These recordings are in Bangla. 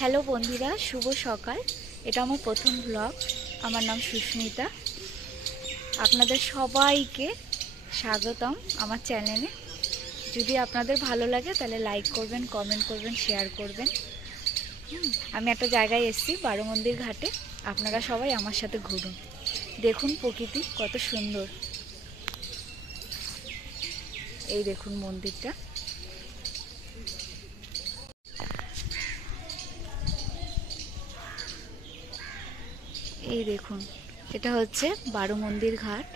হ্যালো বন্ধুরা, শুভ সকাল। এটা আমার প্রথম ব্লগ। আমার নাম সুস্মিতা। আপনাদের সবাইকে স্বাগতম আমার চ্যানেলে। যদি আপনাদের ভালো লাগে তাহলে লাইক করবেন, কমেন্ট করবেন, শেয়ার করবেন। আমি একটা জায়গায় এসেছি, বারোমন্দির ঘাটে। আপনারা সবাই আমার সাথে ঘুরুন, দেখুন প্রকৃতি কত সুন্দর। এই দেখুন মন্দিরটা। এই দেখুন, এটা হচ্ছে বারোমন্দির ঘাট।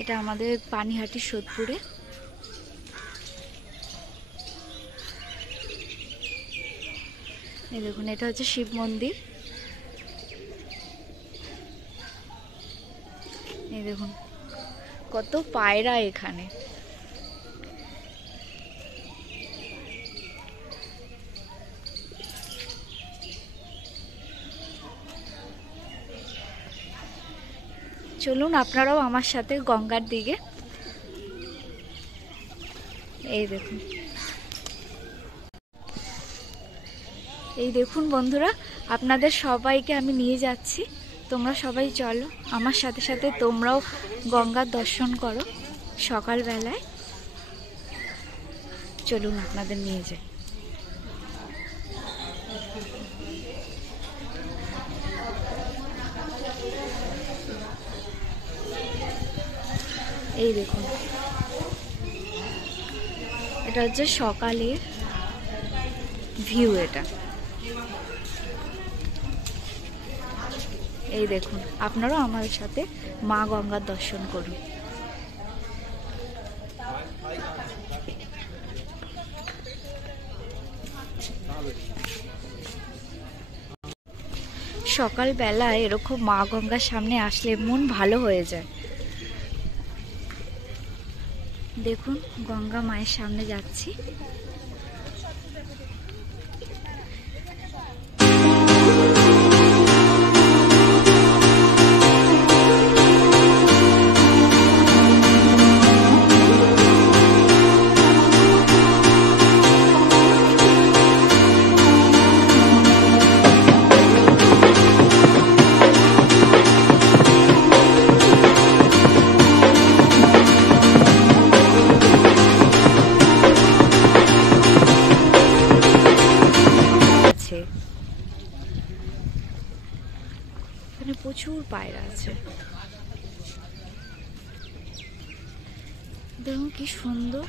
এটা আমাদের পানিহাটি সোদপুরে। এই দেখুন, এটা হচ্ছে শিব মন্দির। এই দেখুন কত পায়রা এখানে। চলুন আপনারাও আমার সাথে গঙ্গার দিকে। এই দেখুন, এই দেখুন বন্ধুরা, আপনাদের সবাইকে আমি নিয়ে যাচ্ছি। তোমরা সবাই চলো আমার সাথে সাথে, তোমরাও গঙ্গার দর্শন করো সকালবেলায়। চলুন আপনাদের নিয়ে যাই। এই দেখুন, এটা হচ্ছে সকালের ভিউ। এটা এই দেখুন, আপনারাও আমার সাথে মা গঙ্গার দর্শন করুন। সকালবেলায় এরকম মা গঙ্গার সামনে আসলে মন ভালো হয়ে যায়। দেখুন, গঙ্গা মায়ের সামনে যাচ্ছি। এখানে প্রচুর পায়রা আছে। দেখুন কি সুন্দর।